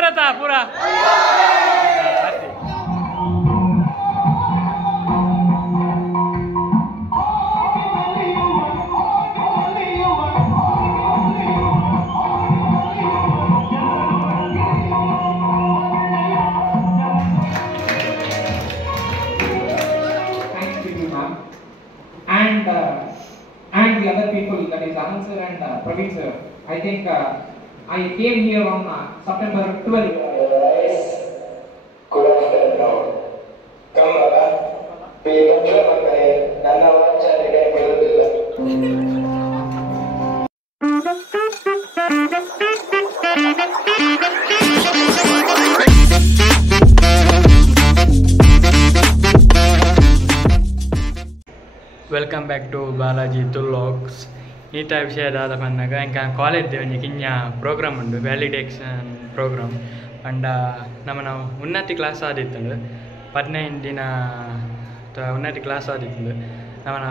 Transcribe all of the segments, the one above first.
ಕಲ್ತಾರತ ಪೂರ And the other people, that is Anand sir and Praveen sir. I think I came here on September 12th. Yes. Good afternoon. Come Baba. We enjoy Makare. Nana Vachanike Birudilla. Welcome back to Balaji ತುಲ್ಲಾಗ್ಸ್. ಈತ ವಿಷಯದಾದ ಪನ್ನಾಗ ಇಂಕ ಕಾಲೇಜ್ದು ಒಂಜಿ ಕಿಂಜ programme ಉಂಡು, validation programme. ಪಂಡ ನಮ್ಮನ ಉನ್ನತಿ ಕ್ಲಾಸ್ ಆದಿತ್ತಂಡು 15 ದಿನ ಉನ್ನತಿ ಕ್ಲಾಸ್ ಆದಿತ್ತಂಡು. ನಮ್ಮನ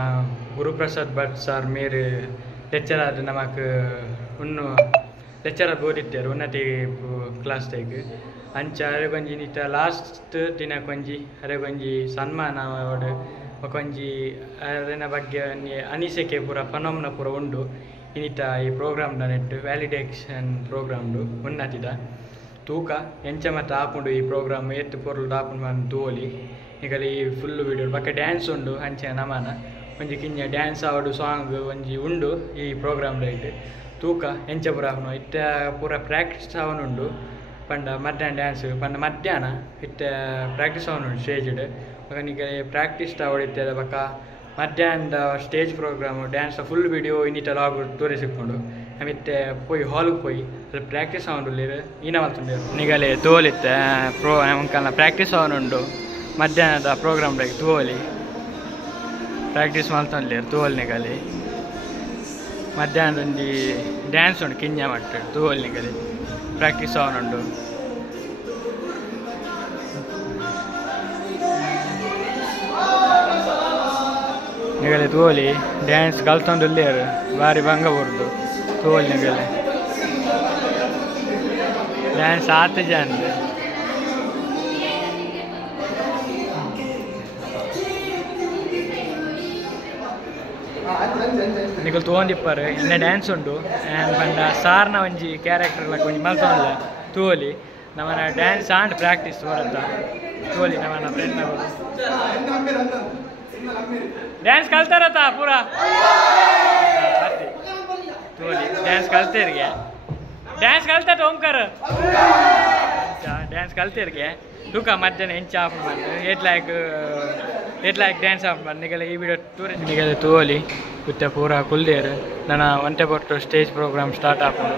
ಗುರುಪ್ರಸಾದ್ ಭಟ್ ಸರ್ ಮೇರು ಲೆಕ್ಚರ್ ನಮಕ್ ಉನ್ನು ಲೆಕ್ಚರ್ ಬೋದಿತ್ತೇರು ಉನ್ನತಿ ಕ್ಲಾಸ್ ತೇಗ್ ಅಂಚ ಅರೆಗೊಂಜಿ ನಿತ್ತ ಲಾಸ್ಟ್ ದಿನಕ್ಕೊಂಜಿ ಅರೆಗೊಂಜಿ ಸನ್ಮಾನ ಅವಡು ಒಂಜಿ ಅದರ ಬಗ್ಗೆ ಅನಿಸಿಕೆ ಪೂರ ಫನೋಮ್ನ ಪೂರ ಉಂಡು. ಇನ್ನಿತ ಈ ಪ್ರೋಗ್ರಾಮ್ದ ನೆಟ್ಟು ವ್ಯಾಲಿಡೇಷನ್ ಪ್ರೋಗ್ರಾಮ್ಡು ಉನ್ನತಿದ ತೂಕ ಎಂಚ ಮತ್ತು ಆಪುಂಡು ಈ ಪ್ರೋಗ್ರಾಮ್ ಎತ್ತು ಪೊರ್ಲು ಆಪುಂಡು ಬಂದು ತೋಲಿ ಈಗ ಈ ಫುಲ್ ವೀಡಿಯೋ ಪಕ್ಕ ಡ್ಯಾನ್ಸ್ ಉಂಡು. ಅಂಚೆ ನಮನ ಒಂಜಿ ಕಿಂಜ ಡ್ಯಾನ್ಸ್ ಆವಡು ಸಾಂಗ್ ಒಂಜಿ ಉಂಡು ಈ ಪ್ರೋಗ್ರಾಮ್ದ ಇಟ್ಟು ತೂಕ ಎಂಚ ಪೂರ ಆಪುನು ಇತ್ತ ಪೂರ ಪ್ರಾಕ್ಟೀಸ್ ಅವನುಂಡು. ಪಂಡ ಮಧ್ಯಾಹ್ನ ಡ್ಯಾನ್ಸ್ ಪಂಡ ಮಧ್ಯಾಹ್ನ ಇತ್ತ ಪ್ರಾಕ್ಟೀಸ್ ಅವನುಂಡು ಸ್ಟೇಜ್ಡ್ ಈಗ ಪ್ರಾಕ್ಟೀಸ್ ಹೊಡಿತದ ಪಕ್ಕ ಮಧ್ಯಾಹ್ನದ stage programme dance full video ಇನ್ನಿತ ಲಾಗ್ ತೋರಿಸಿಕೊಂಡು ಮತ್ತೆ ಪೋಯಿ ಹಾಲ್ಗೆ ಪೋಯಿ ಅಲ್ಲಿ ಪ್ರಾಕ್ಟೀಸ್ ಅವನುಳ್ಳೇರು ಈನ ಮಲ್ತುಂಡೇರು ನಿಗಲೆ ತೋಲಿತ್ತೆ ನಮ್ಕಲ್ಲ ಪ್ರಾಕ್ಟೀಸ್ ಅವನುಂಡು. ಮಧ್ಯಾಹ್ನದ ಪ್ರೋಗ್ರಾಮ್ದಾಗ ತೋಲಿ ಪ್ರಾಕ್ಟೀಸ್ ಮಲ್ತೊಂಡ್ಲೇರು ತೋಲ್ ನಿಗಲಿ. ಮಧ್ಯಾಹ್ನದ ಒಂಜಿ ಡ್ಯಾನ್ಸ್ ಉಂಡು ಕಿಂಜ ಮಟ್ಟ ತೋಲ್ ನಿಗಲಿ ಪ್ರಾಕ್ಟೀಸ್ ಅವನುಂಡು. ನಿಗಲೆ ತೋಲಿ ಡ್ಯಾನ್ಸ್ ಕಲ್ತೊಂಡುಲ್ಲೇರು ಭಾರಿ ಭಂಗ ಬರ್ದು ತೋಲ್ ನಿಗಲೆ ಡ್ಯಾನ್ಸ್ ಆತ ಜನ ನಿಗಲ್ ತಗೊಂಡಿಪ್ಪಾರು ಇನ್ನ ಡ್ಯಾನ್ಸ್ ಉಂಡು. ಪಂಡ ಸಾರ್ನ ಒಂಜಿ ಕ್ಯಾರೆಕ್ಟರ್ಲ ಒಂಜಿ ಮಲ್ತೊಂಡ್ಲ ತೋಲಿ ನಮ್ಮನ ಡ್ಯಾನ್ಸ್ ಆಂಡ್ ಪ್ರಾಕ್ಟೀಸ್ ಬರತ್ತ ತೋಲಿ ನಮ್ಮನ ಫ್ರೆಂಡ್ನ ಡ್ಯಾನ್ಸ್ ಕಲ್ತಾರತ ಪೂರ ತೋಲಿ ಡ್ಯಾನ್ಸ್ ಕಲ್ತೇರಿಗೆ ಡ್ಯಾನ್ಸ್ ಕಲ್ತದ ಓಂಕರ್ ಡ್ಯಾನ್ಸ್ ಕಲ್ತೇರಿಗೆ ತೂಕ ಮಧ್ಯಾಹ್ನ ಹೆಂಚ ಆಫ್ ಬಂದು ಏಟ್ ಡ್ಯಾನ್ಸ್ ಆಫ್ ಬಂದು ನಿಗಲ ಈ ವಿಡಿಯೋ ತೋರಿಸಿ ನಿಗಲ ತೋಲಿ ಕುತ್ತ ಪೂರ ಕುಲ್ದೇರು ನನ್ನ ಒಂಟೆ ಬಟ್ಟು ಸ್ಟೇಜ್ ಪ್ರೋಗ್ರಾಮ್ ಸ್ಟಾರ್ಟ್ ಆಪುಂಡು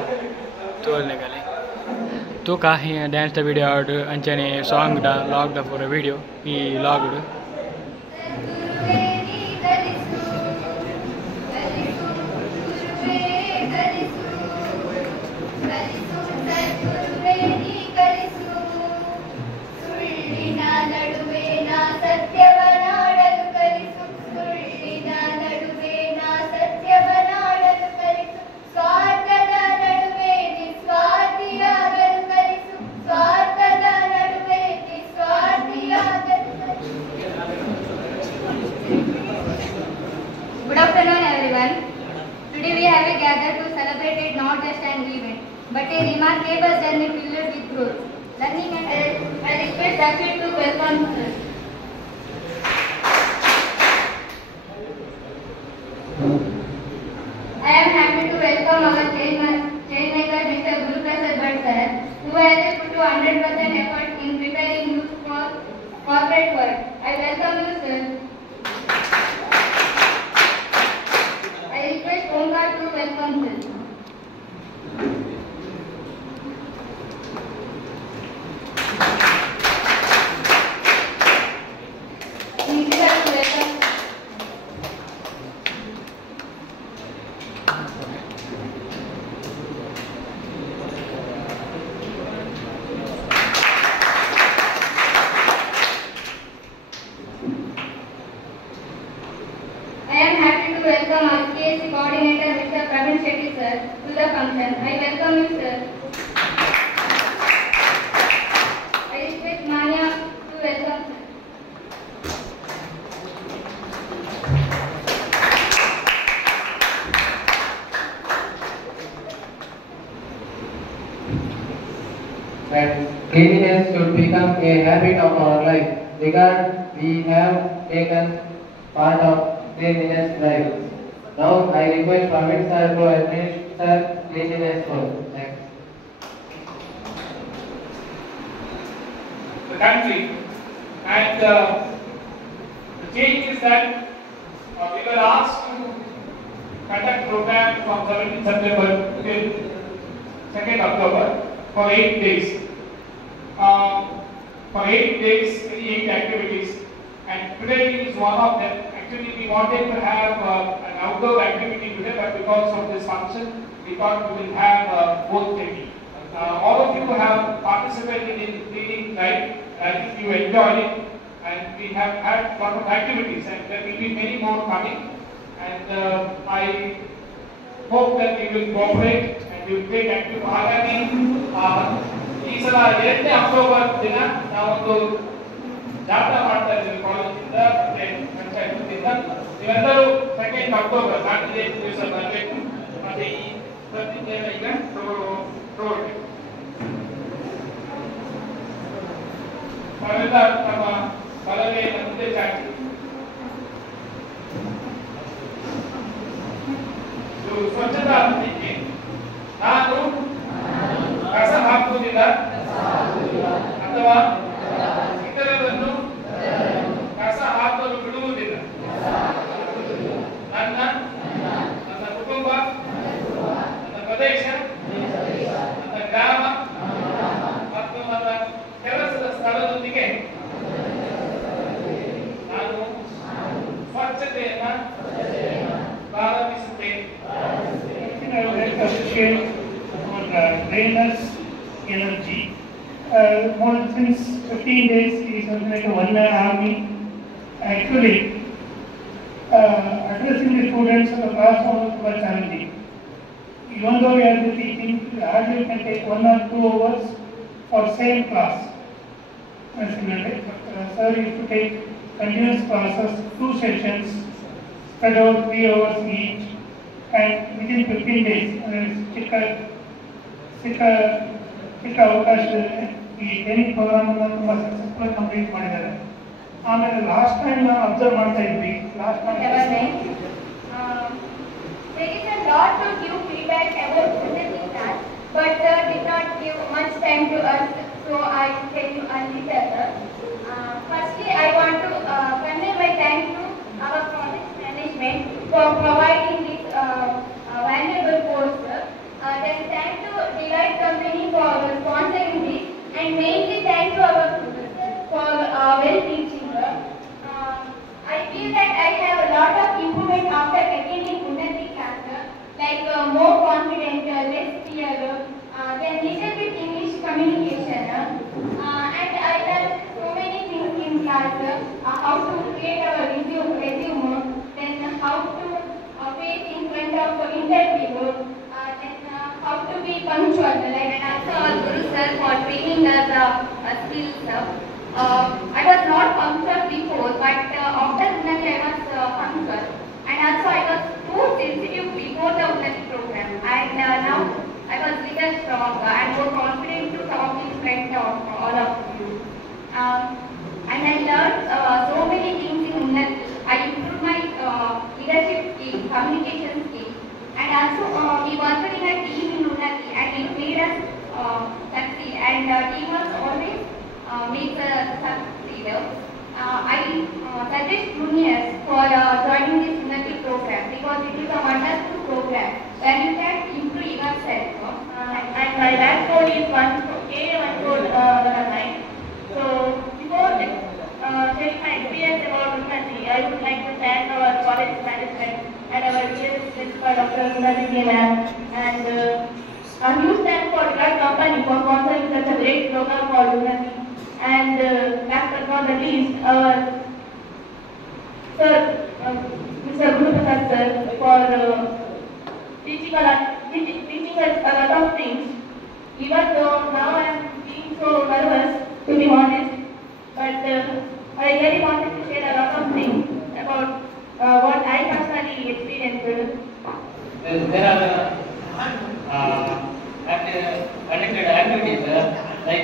ತೋಲ್ ನಿಗಲಿ ತೂಕ ಡ್ಯಾನ್ಸ್ ದ ವಿಡಿಯೋ ಆಡು ಅಂಚನೆ ಸಾಂಗ್ದ ಲಾಗ್ದ ಪೂರ ವಿಡಿಯೋ ಈ ಲಾಗ್ಡು Good afternoon everyone. Today we have gathered to celebrate it not just an event, but a remarkable journey filled with growth, learning and I request Zakir to welcome us. I am happy to welcome our Changemaker Mr. Guruprasad Bhatt sir, who has put 100% effort in preparing you for corporate world. I welcome you sir. I request Omkar to welcome sir. I am happy to welcome our KSC coordinator Mr. Praveen Shetty sir to the function. I welcome you sir. become a habit of our life because we have taken part of cleanliness drive. Now I request Praveen sir to administer cleanliness work. Thanks. The country, and the change is that we were asked to conduct program from 17th September till 2nd October for 8 days. For 8 days, 8 activities, and today is one of them. Actually, we wanted to have an outdoor activity today, but because of this function, we thought we will have both maybe. All of you have participated in cleaning drive. I think you enjoyed it, and we have had a lot of activities, and there will be many more coming. And I hope that we will cooperate and we will take active. ಈ ಸಲ 2ನೇ October ದಿನ ನಾವೊಂದು ಜಾಥಾ ಮಾಡ್ತಾ ಇದ್ದೀವಿ ಕಾಲೇಜಿಂದ ಮತ್ತೆ ಪಂಚಾಯತ್ನಿಂದ. ನೀವೆಲ್ಲರೂ 2nd ಅಕ್ಟೋಬರ್ ನಾಳೆ ದಿವಸ ಬರಬೇಕು. ಮತ್ತೆ ಈ ಪ್ರತಿಜ್ಞೆ ಈಗ ತಗೊಳ್ಬೇಕು. ನಾವೆಲ್ಲ ನಮ್ಮ ಬಲವೇ ಮುಂದೆ ಚಾಚಿ ಸ್ವಚ್ಛತಾ ಪ್ರತಿಜ್ಞೆ. ನಾನು ಕಸ ಹಾಕುವುದಿಲ್ಲ ಅಥವಾ ಇತರರನ್ನು ಕಸ ಹಾಕಲು ಬಿಡುವುದಿಲ್ಲ. ನನ್ನ ಕುಟುಂಬ, ನನ್ನ ಪ್ರದೇಶ, ನನ್ನ ಗ್ರಾಮ ಮತ್ತು ನನ್ನ ಕೆಲಸದ ಸ್ಥಳದೊಂದಿಗೆ ನಾನು ಸ್ವಚ್ಛತೆಯನ್ನು ಪ್ರಾರಂಭಿಸುತ್ತೇನೆ. Trainers energy. More since 15 days, he is something like a one-man army. Actually, addressing the students of the class was challenging. Even though we are teaching, hardly can take 1 or 2 hours for same class. Sir used to take continuous classes, 2 sessions, spread out 3 hours each, and within 15 days, ಚಿಕ್ಕ ಅವಕಾಶ ಈ training programme ತುಂಬ successful complete ಮಾಡಿದ್ದಾರೆ. ಆಮೇಲೆ last time ನಾವು observe ಮಾಡ್ತಾ ಇದ್ವಿ. Last time there is a lot to give feedback about the class, but did not give much time to us, so I tell you a little. Firstly, I want to convey my thanks to our project management for providing this valuable course. Then thank to Delight Company for sponsoring this, and mainly thank to our students for well teaching. I feel that I have a lot of improvement after attending Unnati class, like more confident, less fear, then little bit English communication, and I learned so many things in class, how to create our resume, then how to face in front of interview, how to be punctual, like, and also our Guru sir for training us skills. I was not punctual before, but after Unnati I was punctual, and also I was too sensitive before the Unnati program, and now I was little strong and more confident to talk in front of all of you. And I learned so many things in Unnati. I improved my leadership skills, communication skills. And also, we worked in a team in Unnati, and it made us succeed. And teamwork always makes us succeed. I suggest juniors for joining this Unnati program because it is a wonderful program where you can improve yourself. And my last code is 149. So before sharing my experience about Unnati, I would like to thank our college management and our dear principal Dr. Unnati ma'am, and a huge thanks for Delight Company for sponsoring such a great program called Unnati. And last but not the least, our sir, Mr. Guru Prasad sir, for teaching us a lot of things. Even though now I am being so nervous, to be honest, but I really wanted to share a lot of things about what I personally experienced. There are conducted activities like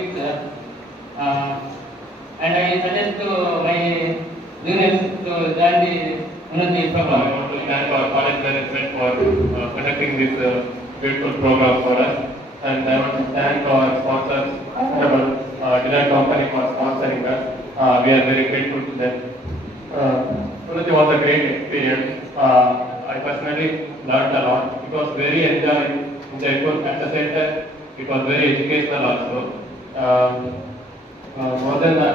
with and I suggest to my juniors to join the Unnati program. I want to thank our college management for conducting this beautiful program for us, and I want to thank our sponsors, Deloitte company for sponsoring us. We are very grateful to them. Unnati was a great experience. I personally learned a lot. It was very enjoyable. At the same time, it was very educational also. More than the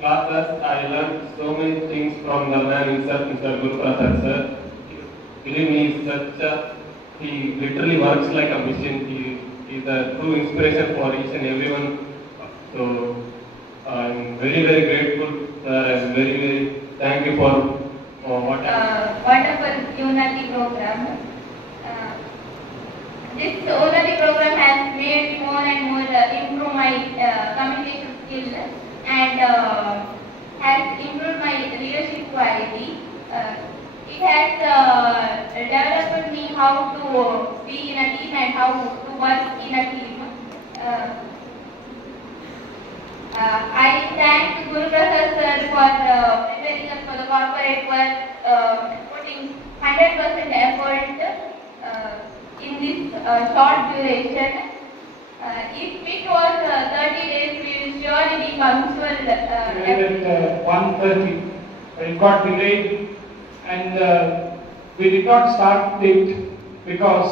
classes, I learned so many things from the man himself, Mr. Guru Prasad sir. Believe me, he literally works like a machine. He is a true inspiration for each and everyone. So I'm very, very grateful, sir. I'm very, very thank you for what wonderful Unnati program. This Unnati program has made more and more improve my communication skills and has improved my leadership quality. It has developed me how to be in a team and how to work in a team. I thank Guru Prasad sir for preparing us for the corporate work, putting 100% effort in this short duration. If it was 30 days, we will surely be punctual. At 1:30, it got delayed, and we did not start it because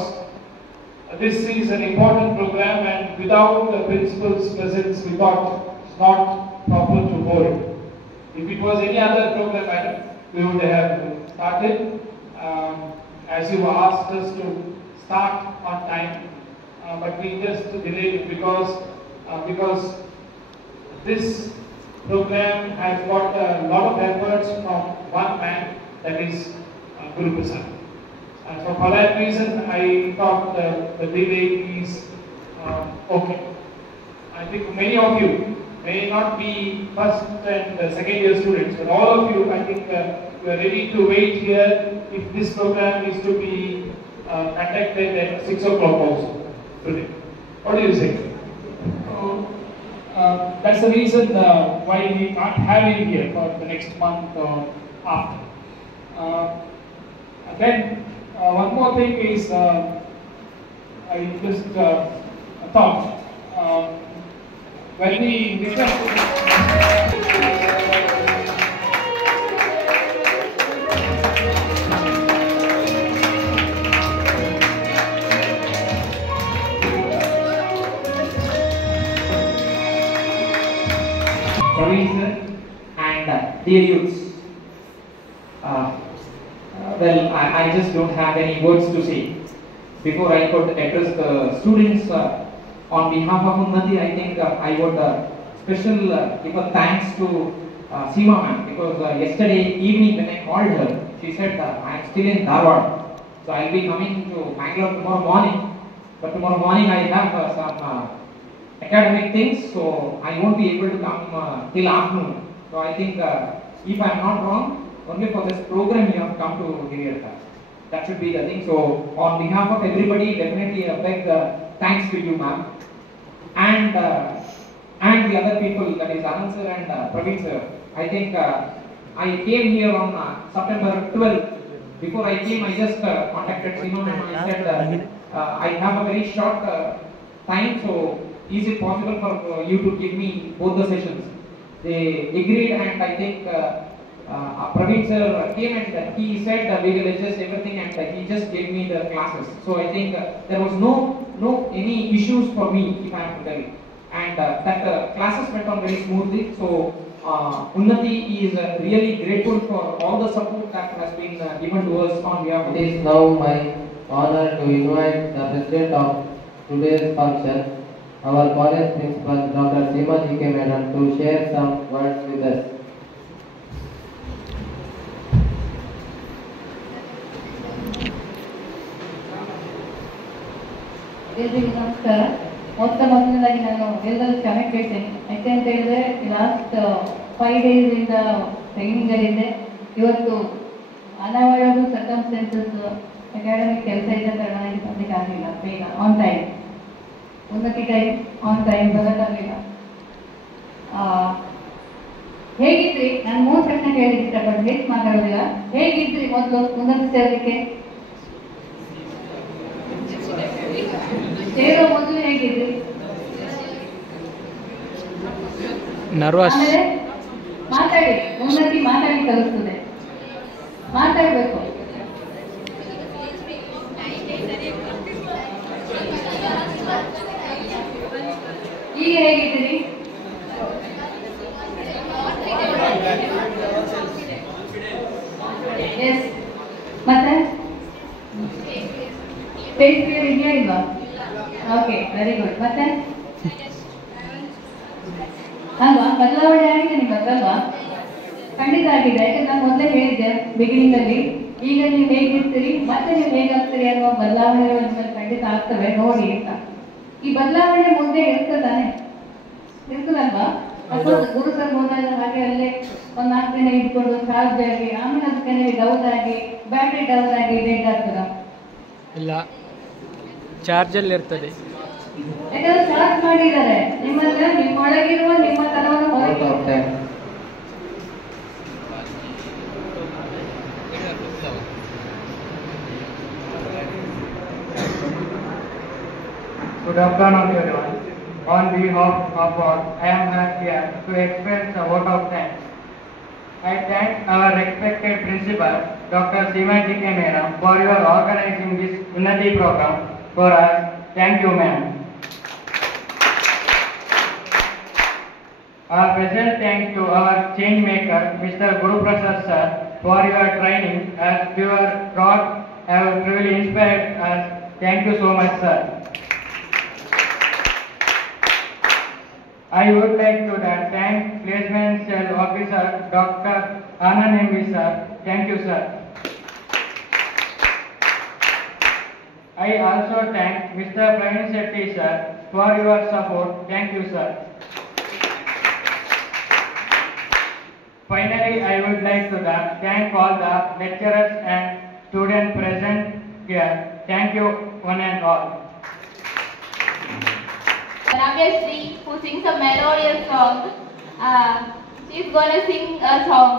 this is an important program, and without the principal's presence, we thought it's not proper to hold it. If it was any other program, we would have started. As you asked us to start on time, but we just delayed it because this program has got a lot of efforts from one man, that is Guru Prasad. And so for that reason, I thought the delay is okay. I think many of you may not be first and second year students, but all of you, I think you are ready to wait here if this program is to be conducted at 6 o'clock also today. What do you say? That's the reason why we can't have it here for the next month or after. And then one more thing is, I just thought when we discussed. And dear youths, well, I just don't have any words to say. Before I could address the students on behalf of Unnati, I think I would special give a thanks to Seema ma'am, because yesterday evening when I called her, she said I am still in Dharwad, so I will be coming to Bangalore tomorrow morning. But tomorrow morning I have some academic things, so I won't be able to come till afternoon. So I think if I am not wrong, only for this program you have come to Hiriyarka. That should be the thing. So on behalf of everybody, definitely a big thanks to you, ma'am, and the other people, that is Anand sir and Praveen sir. I think I came here on September 12th. Before I came, I just contacted Seema and I said I have a very short time, so is it possible for you to give me both the sessions? They agreed, and I think Praveen sir came and he said we will adjust everything, and he just gave me the classes. So I think there was no any issues for me, if I have to tell you, and that classes went on very smoothly. So Unnati is really grateful for all the support that has been given to us on behalf of. It is now my honor to invite the president of today's function, our college principal, Dr. Seema G.K. Madam, to share some words with us. ಎಲ್ರಿಗೂ ನಮಸ್ಕಾರ. ಮೊದಲನೇದಾಗಿ ನಾನು ಎಲ್ಲರೂ ಕ್ಷಮೆ ಕೇಳ್ತೇನೆ. ಯಾಕೆ ಅಂತ ಹೇಳಿದ್ರೆ ಲಾಸ್ಟ್ 5 days ಇಂದ ಟ್ರೈನಿಂಗ್ ಅಲ್ಲಿದ್ದೆ. ಇವತ್ತು ಅನ್ಅವಾಯ್ಡಬಲ್ ಸರ್ಕಮ್ಸ್ಟೆನ್ಸಸ್ ಅಕಾಡೆಮಿಕ್ ಕೆಲಸ ಇದ್ದ ಕಾರಣ ನನಗೆ ಬರ್ಲಿಕ್ಕೆ ಆಗಲಿಲ್ಲ ಬೇಗ ಆನ್ ಟೈಮ್. ಉನ್ನತಿ ಟೈಮ್ ಆನ್ ಟೈಮ್ ಬರೋಕ್ಕಾಗಲಿಲ್ಲ. ಹೇಗಿದ್ರಿ? ನಾನು 3 ಪ್ರಶ್ನೆ ಕೇಳಿಕ್ಕೆ ಇಷ್ಟಪಟ್ಟು ಹೆಚ್ಚು ಮಾತಾಡೋದಿಲ್ಲ. ಹೇಗಿದ್ರಿ ಮೊದಲು ಉನ್ನತ ಸೇರಲಿಕ್ಕೆ? ಸೇರೋ ಮೊದಲು ಹೇಗಿದ್ರಿ? ನರ್ವಸ್. ಆಮೇಲೆ ಮಾತಾಡಿ, ಉನ್ನತಿ ಮಾತಾಡಿ ಕಲಿಸ್ತದೆ, ಮಾತಾಡಬೇಕು. ಈಗ ಹೇಗಿದ್ದೀರಿ? ಎಸ್. ಮತ್ತೆ ಸ್ಟೇಜ್ ಫಿಯರ್ ಇದೆಯಾ ಇಲ್ವಾ? Okay, very good. ಮತ್ತೆ ಅಲ್ವಾ, ಬದಲಾವಣೆ ಆಗಿದೆ ನಿಮ್ಮದಲ್ವಾ? ಖಂಡಿತ ಆಗಿದೆ. ಯಾಕಂದ್ರೆ ನಾನು ಮೊದಲೇ ಹೇಳಿದ್ದೆ ಬಿಗಿನಿಂಗ್ ಅಲ್ಲಿ, ಈಗ ನೀವು ಹೇಗಿರ್ತೀರಿ ಮತ್ತೆ ನೀವು ಹೇಗಾಗ್ತೀರಿ ಅನ್ನುವ ಬದಲಾವಣೆಗಳು ನಿಮ್ಮಲ್ಲಿ ಖಂಡಿತ ಆಗ್ತವೆ, ನೋಡಿ ಅಂತ. ಈ ಬದಲಾವಣೆ ಮುಂದೆ ಇರ್ತದಾನೆ, ಇರ್ತದಲ್ವಾ? ಅಥವಾ ಗುರು ಸರ್ ಹೋದಾಗ ಹಾಗೆ ಅಲ್ಲೇ ಒಂದು 4 ದಿನ ಇಟ್ಕೊಂಡು ಚಾರ್ಜ್ ಆಗಿ ಆಮೇಲೆ ಅದಕ್ಕೆ ಡೌನ್ ಆಗಿ ಬ್ಯಾಟ್ರಿ ಡೌನ್ ಆಗಿ ಡೆಡ್ ಆಗ್ತದ? ಇಲ್ಲ, ಚಾರ್ಜಲ್ಲಿ ಇರ್ತದೆ. ಯಾಕಂದ್ರೆ ಚಾರ್ಜ್ ಮಾಡಿದ್ದಾರೆ ನಿಮ್ಮೊಳಗಿರುವ ನಿಮ್ಮ ತನವನ್ನು ಹೊರಗೆ. Good afternoon, everyone. On behalf of all, I am here to express a vote of thanks. I thank our respected principal, Dr. Srimanti K. Madam, for your organizing this Unnati program for us. Thank you, ma'am. A special thanks to our change maker, Mr. Guru Prasad sir, for your training as your talk have truly inspired us. Thank you so much, sir. I would like to thank Placement Cell Officer Dr. Anand M. sir. Thank you, sir. I also thank Mr. Praveen Shetty sir for your support. Thank you, sir. Finally, I would like to thank all the lecturers and students present here. Thank you, one and all. Obviously, who sings a melodious song, she's gonna sing a song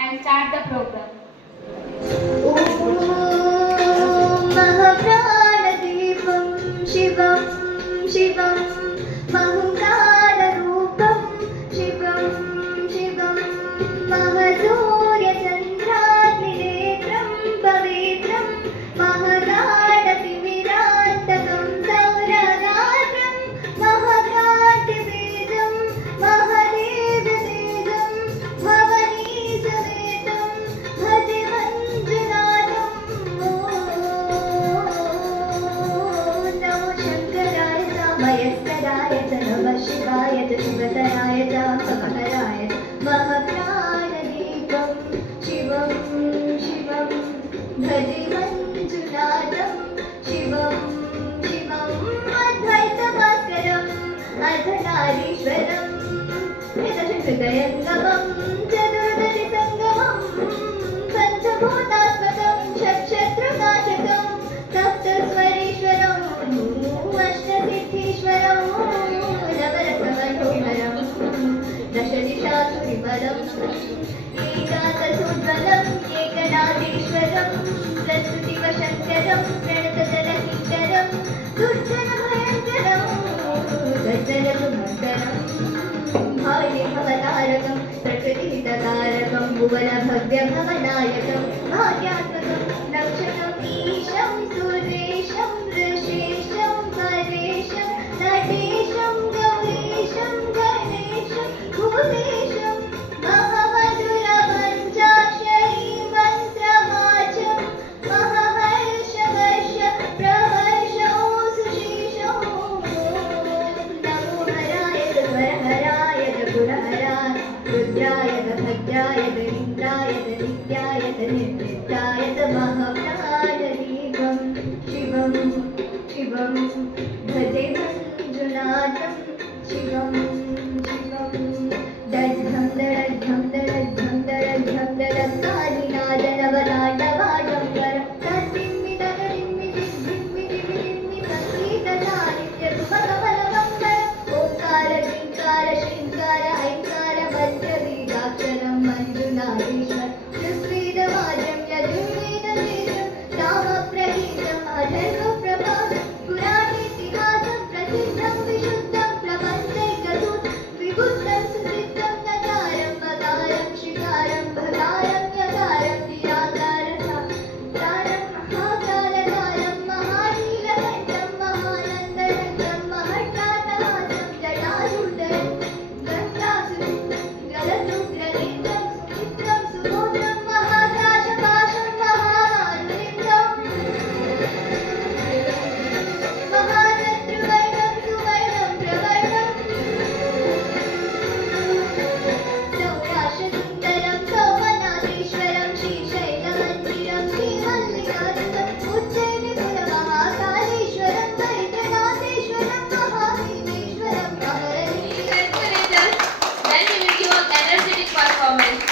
and start the program. Mahapranadipam Shivam Shivam Mahankararupam Shivam Shivam Mahasurya Chandranidetram Pavitram Mahagadapivirantakam Sauragatram Mahagratibidam Mahadevadedam Bhavanisavetam Bhajivanjanatam Namo Shankaraya Mayaskaraya Namah Shivaya Shivataraya Pavaharaya Mahapranadipam Shivam Shivam Bhajivanjanatam Shivam Shivam Advaitavaskaram Adhanarishwaram Hridayangam Chadurdari Sangamam Panchabhutasmakam Shakshatrunashakam Saptaswarishwaram Ashtasiddhishwaram Navaratnavanoharam Dashanishaturiparam Ekakasudvalam Ekanadishwaram Prastutivashankaram Pranatadalahinkaram Durjanabhayankaram Dajanabhayankaram Bhavatarakam Prakriti-hitarakam Bhuvanabhavya-bhavanayakam Bhagyatmakam Nakshakam Isham Suresham Rashesham Paresham Natesham Gauresham Ganesham Bhutesham Mahamadura Panchakshari Mantramacham Mahaharsha Praharsham Sushesham Namo Haraya Svarharaya Gurahara Rudraya Bhadraya Indraya Nityaya Nitya Mahaprana सोमनाथीश्वर ऋग्वेदवाद्यं यजुर्वेदवेदं सामप्रहीतम् अथर्वप्रभातं पुराणेतिहासं प्रसिद्धं विशुद्धं प्रपञ्चैकसूत्रं विबुद्धं सुसिद्धं नकारं मकारं शिकारं भकारं यकारं निराकारं महाकालकारं महानीलकण्ठं महानन्दरङ्गं महट्टाटहासं जटाधूधरं गङ्गासुरं सुचित्रं सुगोत्रं महाकाशपाशं महामारुलिङ्गं महाशत्रुवर्णं सुवर्णं प्रवर्णं सौराष्ट्रसुन्दरं सोमनाथीश्वरं श्रीशैलमन्दिरं श्रीमल्लिकार्जुनं उज्जयिनीपुरमहाकालेश्वरं वैद्यनाथेश्वरं महादेवेश्वरं Then we will give an energetic performance.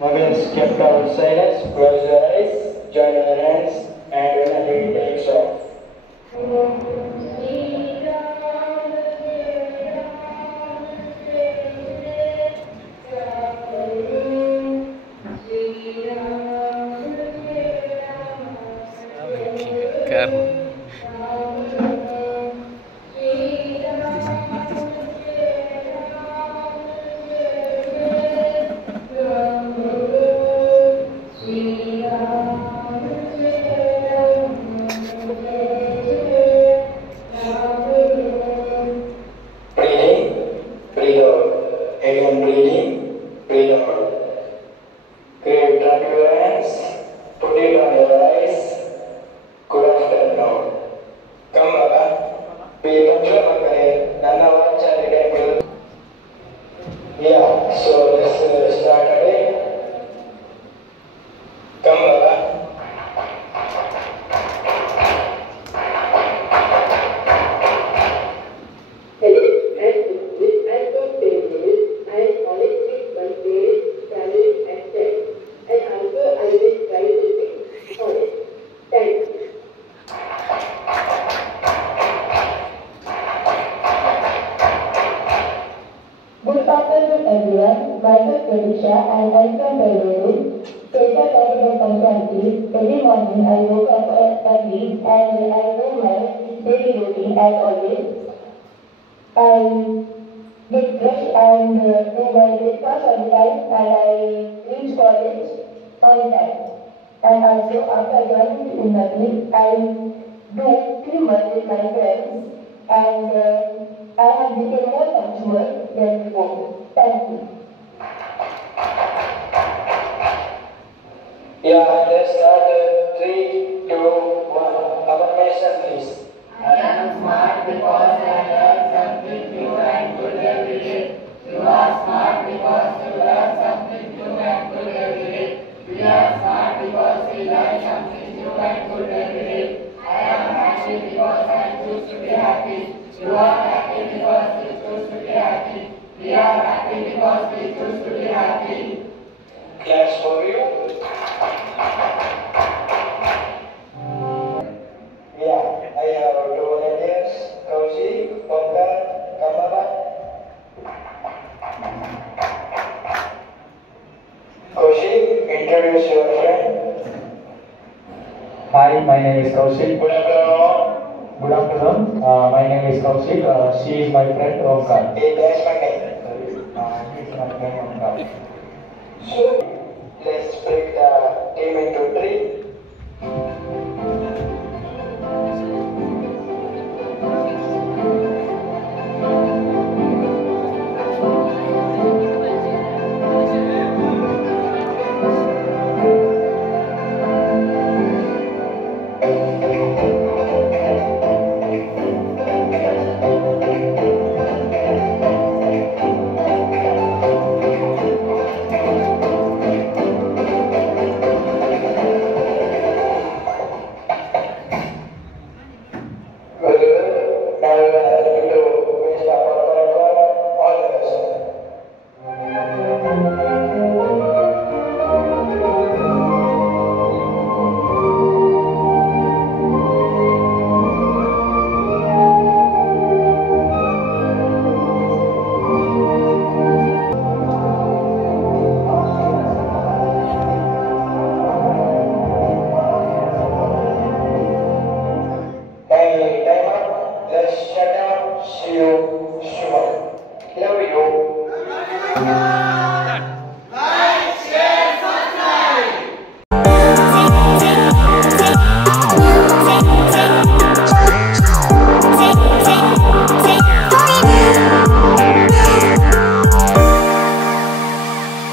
Muggins kept our silence, closed their eyes, joined their hands, and when the heat takes off. Turn to your hands, put it on your eyes. Good afternoon. Pratisha and I'm from Beluru. So it's a capital Sankranti. Every morning I woke up early and I do my daily routine as always. I get fresh and do my breakfast on time and I reach college on time. And also after joining Unnati, I do teamwork with my friends and I have become more punctual than before. Thank you. Yeah, let's start 3, 2, 1. Affirmation, please. I am smart because I learn something new and good every day. You are smart because you learn something new and good every day. We are smart because we learn something new and good every day. I am happy because I choose to be happy. You are happy because you choose to be happy. We are happy because we choose to be happy. Claps for you. Yeah, I have 2 volunteers, Kaushik, Pankaj, Kamala. Kaushik, introduce your friend. Hi, my name is Kaushik. Good afternoon. Good afternoon. My name is Kaushik. She is my friend Omkar. Hey, that's my name. He is my friend Omkar. So,